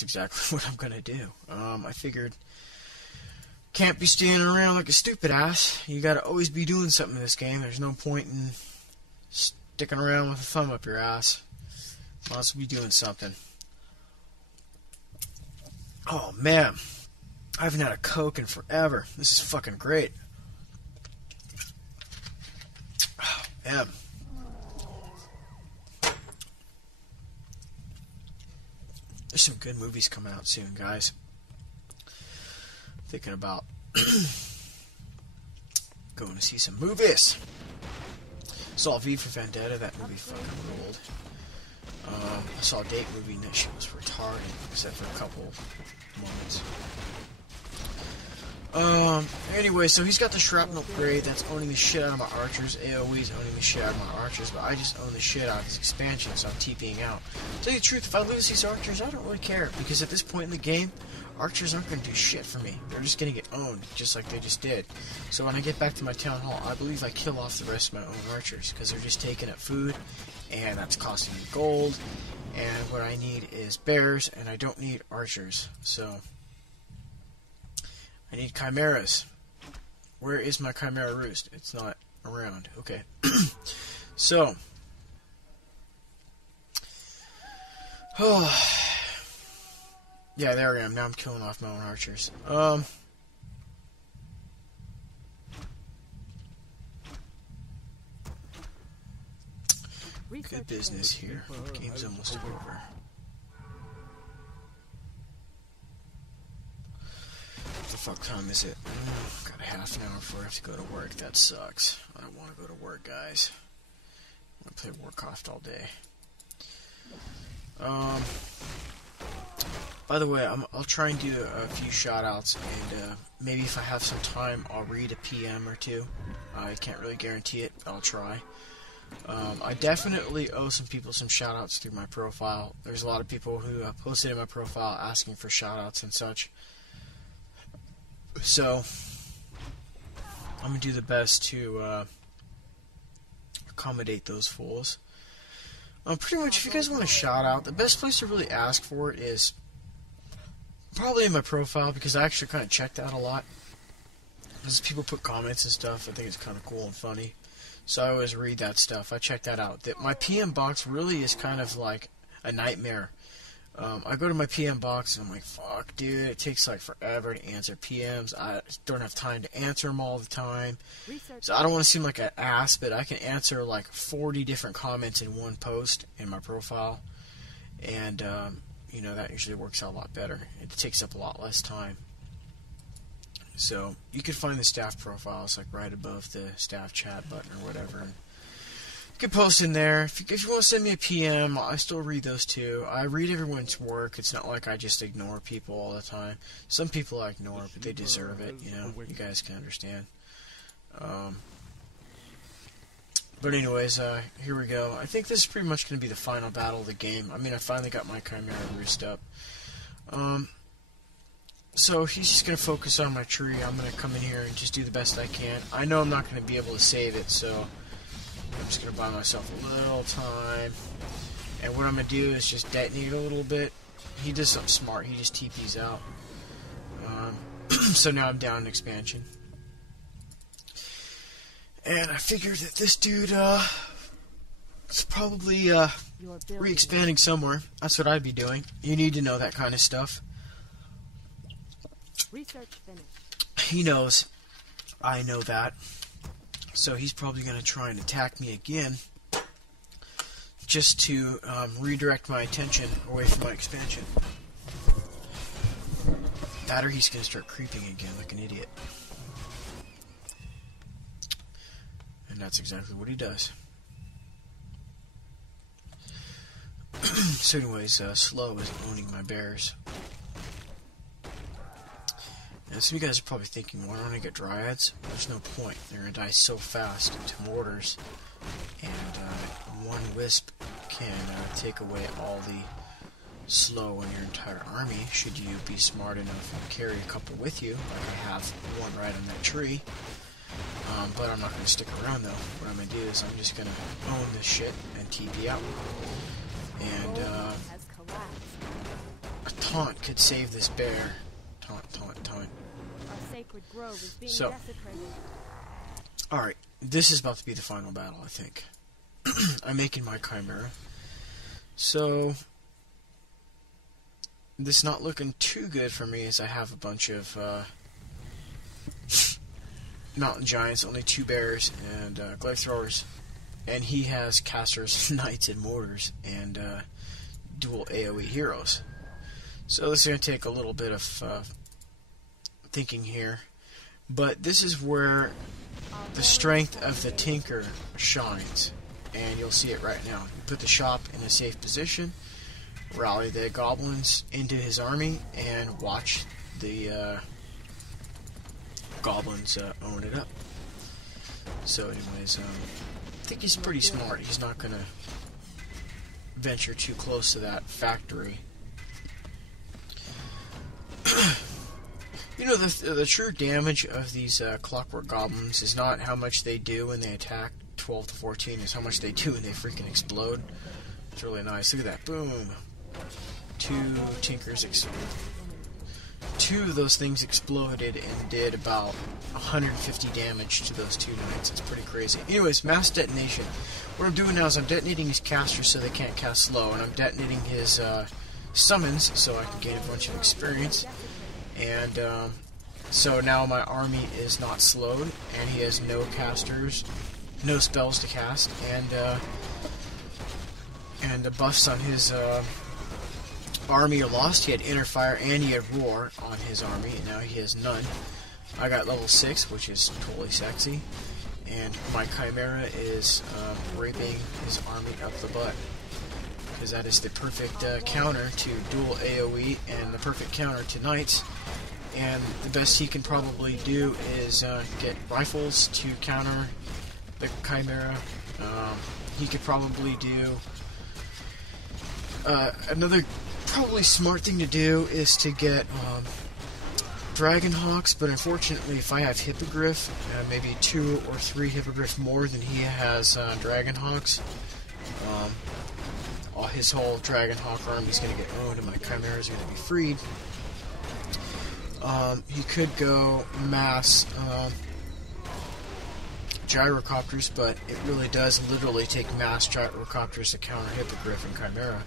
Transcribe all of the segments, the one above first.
That's exactly what I'm gonna do. I figured, can't be standing around like a stupid ass. You gotta always be doing something in this game. There's no point in sticking around with a thumb up your ass. Might as well be doing something. Oh man, I haven't had a Coke in forever. This is fucking great. Oh man. There's some good movies coming out soon, guys. Thinking about going to see some movies. Saw V for Vendetta. That movie fucking ruled. I saw a date movie and that shit was retarded, except for a couple moments. Anyway, so he's got the shrapnel grade that's owning the shit out of my archers. AoE's owning the shit out of my archers, but I just own the shit out of his expansion, so I'm TPing out. To tell you the truth, if I lose these archers, I don't really care, because at this point in the game, archers aren't going to do shit for me. They're just going to get owned, just like they just did. So when I get back to my town hall, I believe I kill off the rest of my own archers, because they're just taking up food, and that's costing me gold, and what I need is bears, and I don't need archers, so I need chimeras. Where is my chimera roost? It's not around. Okay. So. Oh. Yeah, there I am. Now I'm killing off my own archers. Good business here. Game's almost over. What the fuck time is it? Got a half an hour before I have to go to work. That sucks. I don't want to go to work, guys. I want to play Warcraft all day. By the way, I'll try and do a few shoutouts, and maybe if I have some time, I'll read a PM or two. I can't really guarantee it, but I'll try. I definitely owe some people some shoutouts through my profile. There's a lot of people who posted in my profile asking for shoutouts and such. So, I'm going to do the best to accommodate those fools. Pretty much, if you guys want a shout out, the best place to really ask for it is probably in my profile, because I actually kind of check that a lot. As people put comments and stuff, I think it's kind of cool and funny. So I always read that stuff. I check that out. My PM box really is kind of like a nightmare. I go to my PM box and I'm like, fuck, dude, it takes like forever to answer PMs. I don't have time to answer them all the time. So I don't want to seem like an ass, but I can answer like 40 different comments in one post in my profile. And, you know, that usually works out a lot better. It takes up a lot less time. So you can find the staff profiles like right above the staff chat button or whatever. And you can post in there. If you want to send me a PM, I still read those too. I read everyone's work. It's not like I just ignore people all the time. Some people I ignore, but they deserve it. You know, you guys can understand. But anyways, here we go. I think this is pretty much going to be the final battle of the game. I mean, I finally got my Chimera roost up. So he's just going to focus on my tree. I'm going to come in here and just do the best I can. I know I'm not going to be able to save it, so I'm just going to buy myself a little time. And what I'm going to do is just detonate a little bit. He does something smart. He just TPs out. So now I'm down in expansion. And I figured that this dude is probably re-expanding somewhere. That's what I'd be doing. You need to know that kind of stuff. Research finished. He knows. I know that. So he's probably going to try and attack me again, just to redirect my attention away from my expansion. That or he's going to start creeping again like an idiot. And that's exactly what he does. So anyways, Slow is owning my bears. Now, some of you guys are probably thinking, why don't I get Dryads? There's no point. They're going to die so fast to mortars. And one Wisp can take away all the Slow in your entire army, should you be smart enough and carry a couple with you. Like I have one right on that tree. But I'm not going to stick around, though. What I'm going to do is I'm just going to own this shit and TP out. And taunt could save this bear. Taunt, taunt, taunt. Our sacred grove is being So, desecrated. alright, this is about to be the final battle, I think. I'm making my Chimera. So, this is not looking too good for me, as I have a bunch of mountain giants, only 2 bears, and glaive throwers. And he has casters, knights, and mortars, and dual AoE heroes. So this is going to take a little bit of thinking here. But this is where the strength of the Tinker shines. And you'll see it right now. You put the shop in a safe position, rally the goblins into his army, and watch the goblins own it up. So anyways, I think he's pretty smart. He's not going to venture too close to that factory. You know, the true damage of these clockwork goblins is not how much they do when they attack 12 to 14, is how much they do when they freaking explode. It's really nice. Look at that. Boom. 2 tinkers exploded. 2 of those things exploded and did about 150 damage to those 2 knights. It's pretty crazy. Anyways, mass detonation. What I'm doing now is I'm detonating his casters so they can't cast slow, and I'm detonating his summons so I can gain a bunch of experience. And so now my army is not slowed, and he has no casters, no spells to cast, and the buffs on his army are lost. He had Inner Fire and he had Roar on his army, and now he has none. I got level 6, which is totally sexy, and my Chimera is raping his army up the butt, because that is the perfect counter to dual AoE and the perfect counter to knights. And the best he can probably do is get rifles to counter the Chimera. He could probably do another probably smart thing to do is to get Dragon Hawks, but unfortunately if I have Hippogriff, maybe 2 or 3 Hippogriff more than he has Dragon Hawks, his whole Dragon Hawk army is going to get owned and my Chimera is going to be freed. He could go mass gyrocopters, but it really does literally take mass gyrocopters to counter Hippogriff and Chimera.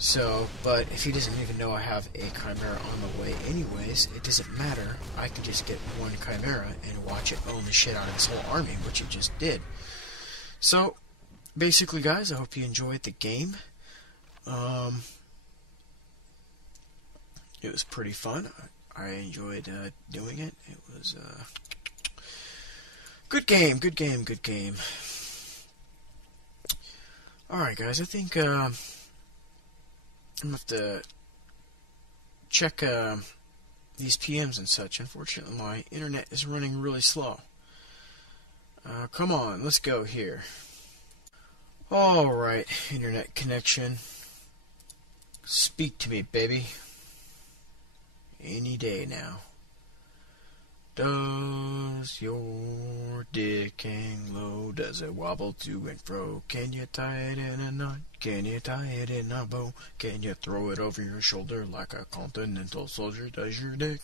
So, but if he doesn't even know I have a Chimera on the way anyways, it doesn't matter. I can just get 1 Chimera and watch it own the shit out of his whole army, which it just did. So, basically guys, I hope you enjoyed the game. It was pretty fun. I enjoyed doing it. It was good game, good game, good game. Alright guys, I think I'm going to have to check these PMs and such. Unfortunately, my internet is running really slow. Come on, let's go here. Alright, internet connection. Speak to me, baby. Any day now. Does your dick hang low? Does it wobble to and fro? Can you tie it in a knot? Can you tie it in a bow? Can you throw it over your shoulder like a continental soldier? Does your dick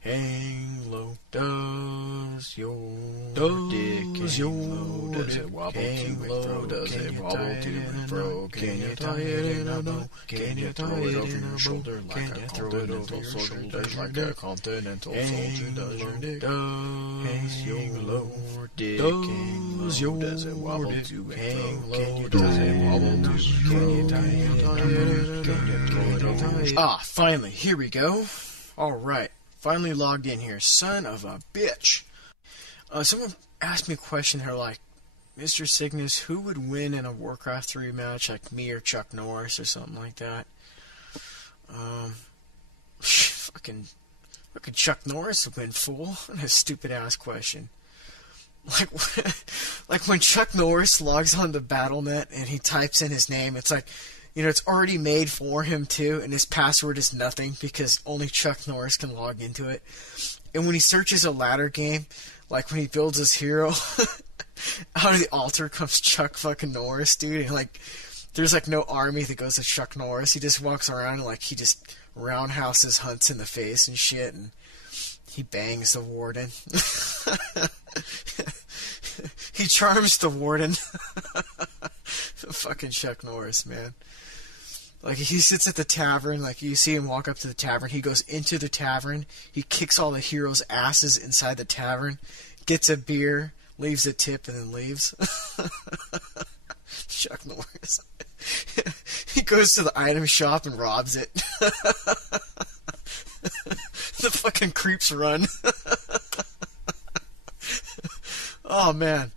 hang low? Does your dick hang low? Does it wobble to and fro? Does it wobble to and fro? Can you tie it in a bow? Can you throw it over your shoulder like a continental soldier? Does like a continental soldier? Does your dick hang low? Dick hang low? Does it wobble to and fro? Does it wobble to and fro? Can you tie it over? Ah, finally, here we go. Alright. Finally logged in here. Son of a bitch. Someone asked me a question. They're like, Mr.Cygnus, who would win in a Warcraft 3 match, like me or Chuck Norris or something like that? Fucking Chuck Norris would win, fool. What a stupid ass question. Like when Chuck Norris logs on the BattleNet and he types in his name, it's like, you know, it's already made for him too, and his password is nothing because only Chuck Norris can log into it. And when he searches a ladder game, like when he builds his hero, out of the altar comes Chuck fucking Norris, dude. And like, there's like no army that goes to Chuck Norris. He just walks around and like he just roundhouses Hunts in the face and shit, and he bangs the warden. He charms the warden. Fucking Chuck Norris, man. Like, he sits at the tavern, like, you see him walk up to the tavern, he goes into the tavern, he kicks all the heroes' asses inside the tavern, gets a beer, leaves a tip, and then leaves. Chuck Norris. He goes to the item shop and robs it. The fucking creeps run. Oh, man.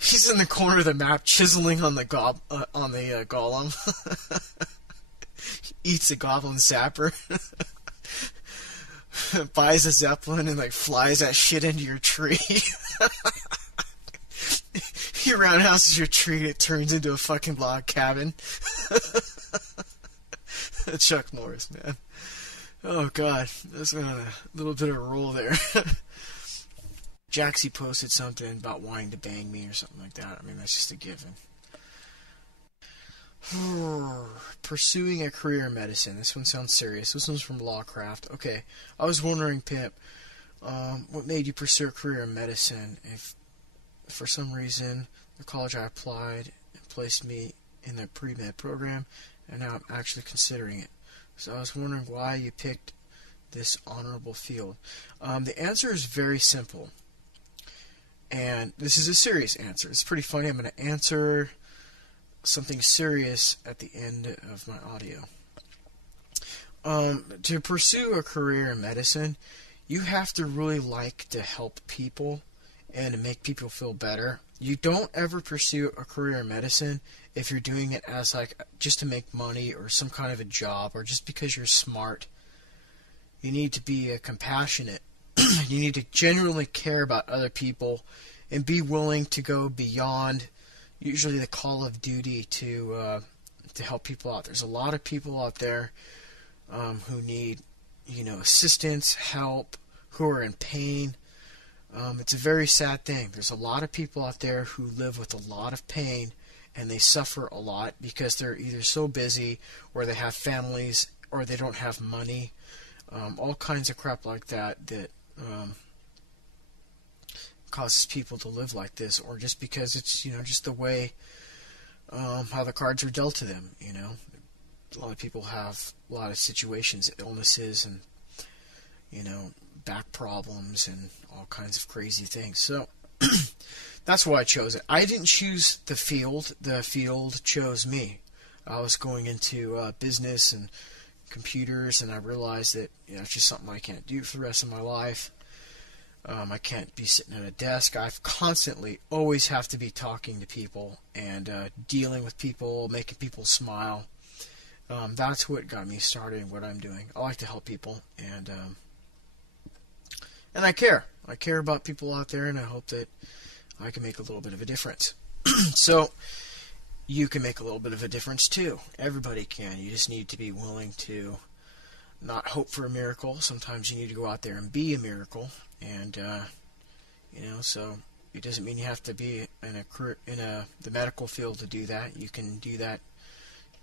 He's in the corner of the map chiseling on the golem. Eats a goblin sapper. Buys a zeppelin and like flies that shit into your tree. He roundhouses your tree, it turns into a fucking log cabin. Chuck Norris, man. Oh god, that's on a little bit of a roll there. Jaxie posted something about wanting to bang me or something like that. I mean, that's just a given. Pursuing a career in medicine. This one sounds serious. This one's from Lawcraft. Okay, I was wondering, Pip, what made you pursue a career in medicine? If for some reason the college I applied placed me in the pre-med program, and now I'm actually considering it. So I was wondering why you picked this honorable field. The answer is very simple. And this is a serious answer. It's pretty funny. I'm going to answer something serious at the end of my audio. To pursue a career in medicine, you have to really like to help people and to make people feel better. You don't ever pursue a career in medicine if you're doing it as like just to make money or some kind of a job or just because you're smart. You need to be compassionate. You need to genuinely care about other people and be willing to go beyond usually the call of duty to help people out. There's a lot of people out there who need, assistance, help, who are in pain. It's a very sad thing. There's a lot of people out there who live with a lot of pain and they suffer a lot because they're either so busy or they have families or they don't have money. All kinds of crap like that causes people to live like this, or just because it's just the way how the cards are dealt to them. A lot of people have a lot of situations, illnesses, and back problems and all kinds of crazy things. So that's why I chose it. I didn't choose the field. The field chose me. I was going into business and computers, and I realized that it's just something I can't do for the rest of my life. I can't be sitting at a desk. I constantly always have to be talking to people and dealing with people, making people smile. That's what got me started in what I'm doing. I like to help people, and I care. I care about people out there, and I hope that I can make a little bit of a difference. So you can make a little bit of a difference too. Everybody can. You just need to be willing to not hope for a miracle. Sometimes you need to go out there and be a miracle, and so it doesn't mean you have to be in the medical field to do that. You can do that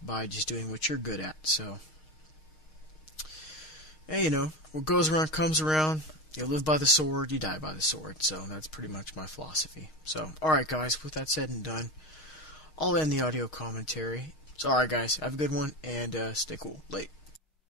by just doing what you're good at. So, hey, what goes around comes around. You live by the sword, you die by the sword. So that's pretty much my philosophy. So, alright guys, with that said and done, I'll end the audio commentary. So alright guys, have a good one, and stay cool. Late.